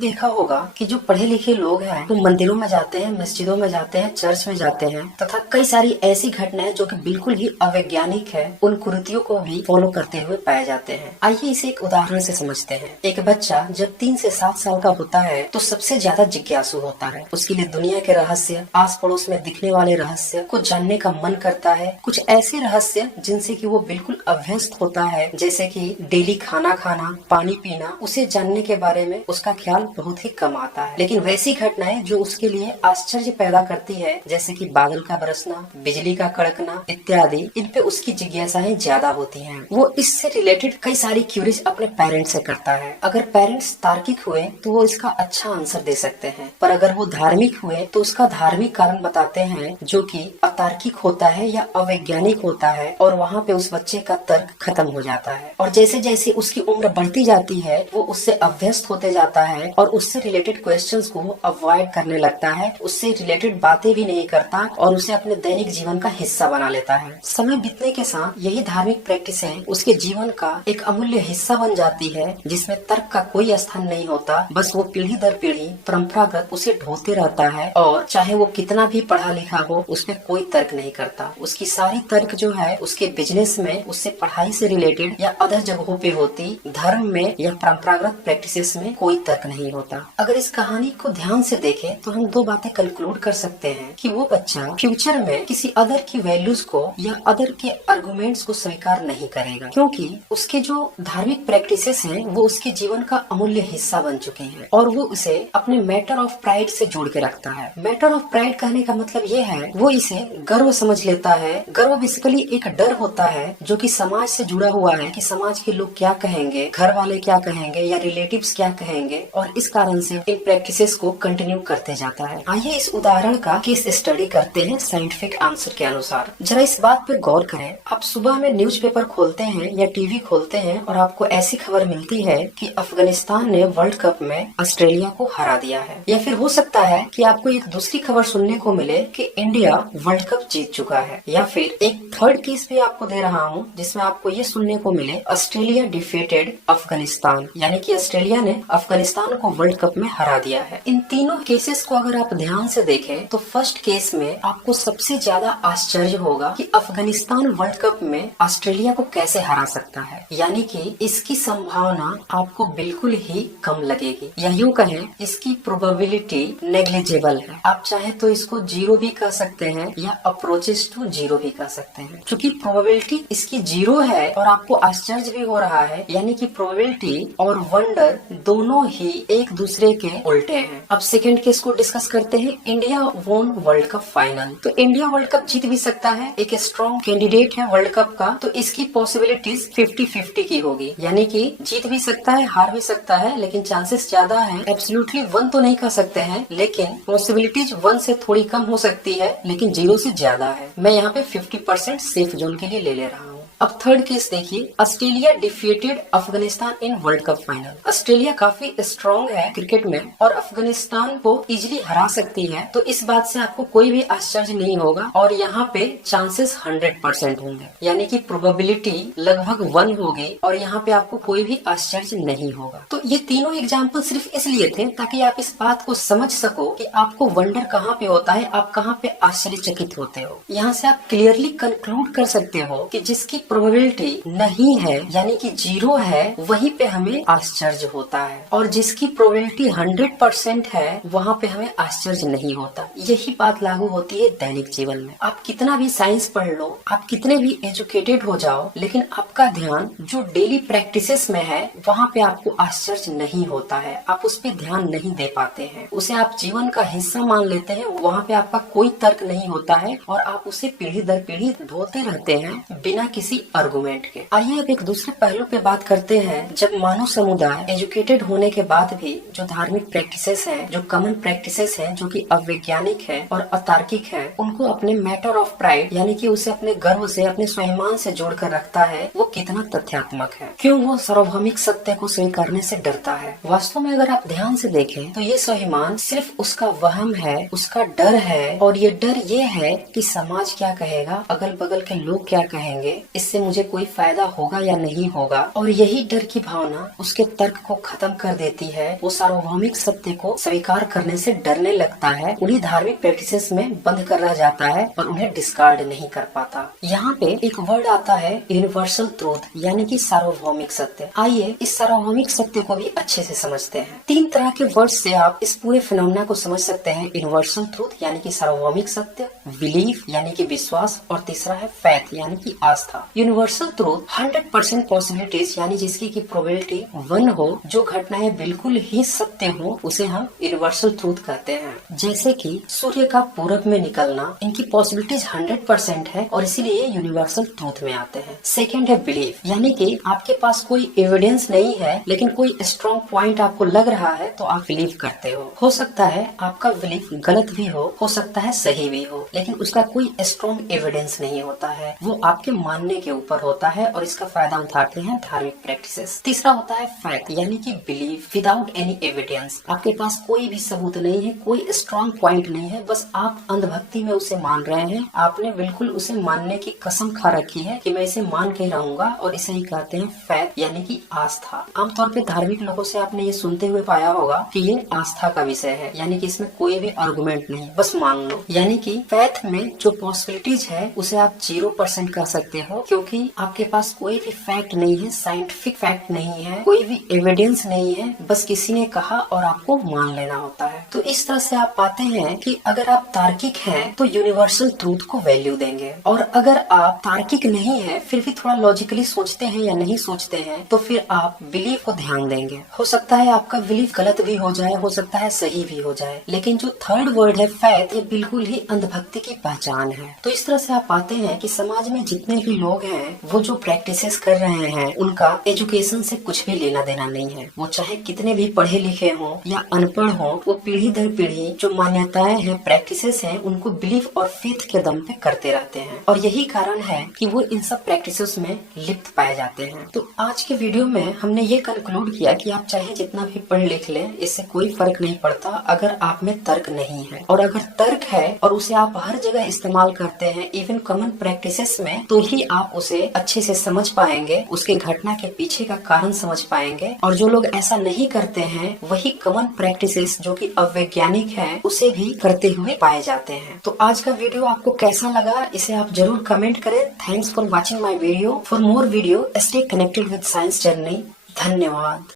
देखा होगा कि जो पढ़े लिखे लोग हैं वो मंदिरों में जाते हैं, मस्जिदों में जाते हैं, चर्च में जाते हैं तथा कई सारी ऐसी घटनाएं जो कि बिल्कुल ही अवैज्ञानिक है उन कुरीतियों को भी फॉलो करते हुए पाए जाते हैं। आइए इसे एक उदाहरण से समझते हैं। एक बच्चा जब 3 से 7 साल का होता है तो सबसे ज्यादा जिज्ञासु होता है। उसके लिए दुनिया के रहस्य, आस पड़ोस में दिखने वाले रहस्य को जानने का मन करता है। कुछ ऐसे रहस्य जिनसे कि वो बिल्कुल अभ्यस्त होता है, जैसे कि डेली खाना खाना, पानी पीना, उसे जानने के बारे में उसका ख्याल बहुत ही कम आता है। लेकिन वैसी घटनाएं जो उसके लिए आश्चर्य पैदा करती है, जैसे कि बादल का बरसना, बिजली का कड़कना इत्यादि, इन पे उसकी जिज्ञासाएं ज्यादा होती हैं। वो इससे रिलेटेड कई सारी क्यूरीज अपने पेरेंट्स से करता है। अगर पेरेंट्स तार्किक हुए तो वो इसका अच्छा आंसर दे सकते हैं, पर अगर वो धार्मिक हुए तो उसका धार्मिक कारण बताते हैं जो कि अतार्किक होता है या अवैज्ञानिक होता है, और वहाँ पे उस बच्चे का तर्क खत्म हो जाता है। और जैसे जैसे उसकी उम्र बढ़ती जाती है वो उससे अभ्यस्त होते जाता है और उससे रिलेटेड क्वेश्चंस को अवॉइड करने लगता है, उससे रिलेटेड बातें भी नहीं करता और उसे अपने दैनिक जीवन का हिस्सा बना लेता है। समय बीतने के साथ यही धार्मिक प्रैक्टिसें उसके जीवन का एक अमूल्य हिस्सा बन जाती है, जिसमें तर्क का कोई स्थान नहीं होता। बस वो पीढ़ी दर पीढ़ी परंपरागत उसे ढोते रहता है और चाहे वो कितना भी पढ़ा लिखा हो उसमें कोई तर्क नहीं करता। उसकी सारी तर्क जो है उसके बिजनेस में, उससे पढ़ाई से रिलेटेड या अदर जगहों पे होती, धर्म में या परंपरागत प्रैक्टिसेस में कोई तर्क नहीं होता। अगर इस कहानी को ध्यान से देखें तो हम 2 बातें कंक्लूड कर सकते हैं कि वो बच्चा फ्यूचर में किसी अदर की वैल्यूज को या अदर के आर्गुमेंट्स को स्वीकार नहीं करेगा, क्योंकि उसके जो धार्मिक प्रैक्टिसेस हैं वो उसके जीवन का अमूल्य हिस्सा बन चुके हैं और वो उसे अपने मैटर ऑफ प्राइड से जोड़ के रखता है। मैटर ऑफ प्राइड कहने का मतलब ये है वो इसे गर्व समझ लेता है। गर्व बेसिकली एक डर होता है जो कि समाज से जुड़ा हुआ है कि समाज के लोग क्या कहेंगे, घर वाले क्या कहेंगे या रिलेटिव्स क्या कहेंगे, और इस कारण से इन प्रैक्टिसेस को कंटिन्यू करते जाता है। आइए इस उदाहरण का केस स्टडी करते हैं साइंटिफिक आंसर के अनुसार। जरा इस बात पर गौर करें, आप सुबह में न्यूज़पेपर खोलते हैं या टीवी खोलते हैं और आपको ऐसी खबर मिलती है कि अफगानिस्तान ने वर्ल्ड कप में ऑस्ट्रेलिया को हरा दिया है, या फिर हो सकता है कि आपको एक दूसरी खबर सुनने को मिले कि इंडिया वर्ल्ड कप जीत चुका है, या फिर एक थर्ड केस भी आपको दे रहा हूँ जिसमें आपको ये सुनने को मिले ऑस्ट्रेलिया डिफीटेड अफगानिस्तान, यानी कि ऑस्ट्रेलिया ने अफगानिस्तान को वर्ल्ड कप में हरा दिया है। इन तीनों केसेस को अगर आप ध्यान से देखें तो फर्स्ट केस में आपको सबसे ज्यादा आश्चर्य होगा कि अफगानिस्तान वर्ल्ड कप में ऑस्ट्रेलिया को कैसे हरा सकता है, यानी कि इसकी संभावना आपको बिल्कुल ही कम लगेगी, या यूँ कहें इसकी प्रोबेबिलिटी नेग्लिजिबल है। आप चाहे तो इसको 0 भी कह सकते हैं या अप्रोचेस टू 0 भी कह सकते हैं। चूंकि प्रोबेबिलिटी इसकी 0 है और आपको आश्चर्य भी हो रहा है, यानी कि प्रोबेबिलिटी और वंडर दोनों ही एक दूसरे के उल्टे हैं। अब सेकंड केस को डिस्कस करते हैं। इंडिया वोन वर्ल्ड कप फाइनल। तो इंडिया वर्ल्ड कप जीत भी सकता है, एक स्ट्रॉन्ग कैंडिडेट है वर्ल्ड कप का, तो इसकी पॉसिबिलिटीज 50-50 की होगी, यानी कि जीत भी सकता है, हार भी सकता है, लेकिन चांसेस ज्यादा है। एब्सोल्युटली 1 तो नहीं कह सकते हैं, लेकिन पॉसिबिलिटीज 1 से थोड़ी कम हो सकती है, लेकिन 0 से ज्यादा है। मैं यहाँ पे 50% सेफ जोन के लिए ले रहा हूँ। अब थर्ड केस देखिए, Australia defeated Afghanistan in world cup final. Australia काफी स्ट्रॉन्ग है क्रिकेट में और अफगानिस्तान को इजीली हरा सकती है, तो इस बात से आपको कोई भी आश्चर्य नहीं होगा और यहाँ पे चांसेस 100% होंगे, यानी कि प्रोबेबिलिटी लगभग 1 होगी और यहाँ पे आपको कोई भी आश्चर्य नहीं होगा। तो ये तीनों एग्जाम्पल सिर्फ इसलिए थे ताकि आप इस बात को समझ सको कि आपको वंडर कहाँ पे होता है, आप कहाँ पे आश्चर्यचकित होते हो। यहाँ से आप क्लियरली कंक्लूड कर सकते हो कि जिसकी प्रोबेबिलिटी नहीं है यानी कि 0 है, वहीं पे हमें आश्चर्य होता है, और जिसकी प्रोबेबिलिटी 100% है वहाँ पे हमें आश्चर्य नहीं होता। यही बात लागू होती है दैनिक जीवन में। आप कितना भी साइंस पढ़ लो, आप कितने भी एजुकेटेड हो जाओ, लेकिन आपका ध्यान जो डेली प्रैक्टिसेस में है वहाँ पे आपको आश्चर्य नहीं होता है, आप उस पर ध्यान नहीं दे पाते हैं, उसे आप जीवन का हिस्सा मान लेते हैं। वहाँ पे आपका कोई तर्क नहीं होता है और आप उसे पीढ़ी दर पीढ़ी ढोते रहते हैं बिना किसी आर्गुमेंट के। आइए अब एक दूसरे पहलू पे बात करते हैं। जब मानव समुदाय एजुकेटेड होने के बाद भी जो धार्मिक प्रैक्टिसेस हैं, जो कॉमन प्रैक्टिसेस हैं, जो कि अवैज्ञानिक है और अतार्किक है, उनको अपने मैटर ऑफ प्राइड यानी कि उसे अपने गर्व से, अपने स्वाभिमान से जोड़कर रखता है, वो कितना तथ्यात्मक है। क्यों वो सार्वभौमिक सत्य को स्वीकारने से डरता है? वास्तव में अगर आप ध्यान से देखें तो ये स्वाभिमान सिर्फ उसका वहम है, उसका डर है, और ये डर ये है कि समाज क्या कहेगा, अगल बगल के लोग क्या कहेंगे। इस इससे मुझे कोई फायदा होगा या नहीं होगा, और यही डर की भावना उसके तर्क को खत्म कर देती है। वो सार्वभौमिक सत्य को स्वीकार करने से डरने लगता है, उन्हें धार्मिक प्रैक्टिसेस में बंद कर रह जाता है और उन्हें डिस्कार्ड नहीं कर पाता। यहाँ पे एक वर्ड आता है यूनिवर्सल ट्रूथ, यानी कि सार्वभौमिक सत्य। आइए इस सार्वभौमिक सत्य को भी अच्छे से समझते हैं। 3 तरह के वर्ड से आप इस पूरे फिनोमेना को समझ सकते हैं। यूनिवर्सल ट्रूथ यानी कि सार्वभौमिक सत्य, बिलीफ यानी कि विश्वास, और तीसरा है फैथ यानी कि आस्था। यूनिवर्सल ट्रूथ 100% पॉसिबिलिटीज यानी जिसकी की प्रोबेबिलिटी 1 हो, जो घटनाएं बिल्कुल ही सत्य हो, उसे हम यूनिवर्सल ट्रूथ कहते हैं। जैसे कि सूर्य का पूरब में निकलना, इनकी पॉसिबिलिटीज 100% है और इसीलिए यूनिवर्सल ट्रूथ में आते हैं। सेकेंड है बिलीफ, यानी कि आपके पास कोई एविडेंस नहीं है लेकिन कोई स्ट्रॉन्ग पॉइंट आपको लग रहा है तो आप बिलीव करते हो सकता है आपका बिलीफ गलत भी हो सकता है सही भी हो, लेकिन उसका कोई स्ट्रॉन्ग एविडेंस नहीं होता है, वो आपके मानने के ऊपर होता है और इसका फायदा उठाते हैं धार्मिक प्रैक्टिसेस। तीसरा होता है फैक्ट, यानी कि बिलीफ विदाउट एनी एविडेंस। आपके पास कोई भी सबूत नहीं है, कोई स्ट्रॉन्ग पॉइंट नहीं है, बस आप अंधभक्ति में उसे मान रहे हैं। आपने बिल्कुल उसे मानने की कसम खा रखी है कि मैं इसे मान के रहूंगा, और इसे ही कहते हैं फैथ यानी कि आस्था। आमतौर पे धार्मिक लोगों से आपने ये सुनते हुए पाया होगा कि ये आस्था का विषय है, यानी कि इसमें कोई भी आर्गुमेंट नहीं, बस मान लो। यानी कि फैथ में जो पॉसिबिलिटीज है उसे आप 0% कह सकते हो, क्योंकि आपके पास कोई भी फैक्ट नहीं है, साइंटिफिक फैक्ट नहीं है, कोई भी एविडेंस नहीं है, बस किसी ने कहा और आपको मान लेना होता है। तो इस तरह से आप पाते हैं कि अगर आप तार्किक हैं तो यूनिवर्सल ट्रूथ को वैल्यू देंगे, और अगर आप तार्किक नहीं है फिर भी थोड़ा लॉजिकली सोचते हैं या नहीं सोचते हैं तो फिर आप बिलीफ को ध्यान देंगे। हो सकता है आपका बिलीफ गलत भी हो जाए, हो सकता है सही भी हो जाए, लेकिन जो थर्ड वर्ड है फैथ, ये बिल्कुल ही अंधभक्ति की पहचान है। तो इस तरह से आप पाते हैं कि समाज में जितने भी लोग हैं वो जो प्रैक्टिसेस कर रहे हैं उनका एजुकेशन से कुछ भी लेना देना नहीं है। वो चाहे कितने भी पढ़े लिखे हों या अनपढ़ हों, वो पीढ़ी दर पीढ़ी जो मान्यताएं हैं, प्रैक्टिसेस हैं, उनको बिलीफ और फेथ के दम पे करते रहते हैं, और यही कारण है कि वो इन सब प्रैक्टिसेस में लिप्त पाए जाते हैं। तो आज के वीडियो में हमने ये कंक्लूड किया कि आप चाहे जितना भी पढ़ लिख लें, इससे कोई फर्क नहीं पड़ता अगर आप में तर्क नहीं है, और अगर तर्क है और उसे आप हर जगह इस्तेमाल करते हैं, इवन कॉमन प्रैक्टिसेस में, तो ही आप उसे अच्छे से समझ पाएंगे, उसके घटना के पीछे का कारण समझ पाएंगे। और जो लोग ऐसा नहीं करते हैं वही कॉमन प्रैक्टिसेस जो कि अवैज्ञानिक है उसे भी करते हुए पाए जाते हैं। तो आज का वीडियो आपको कैसा लगा इसे आप जरूर कमेंट करें। Thanks for watching my video. For more video stay connected with science journey. धन्यवाद।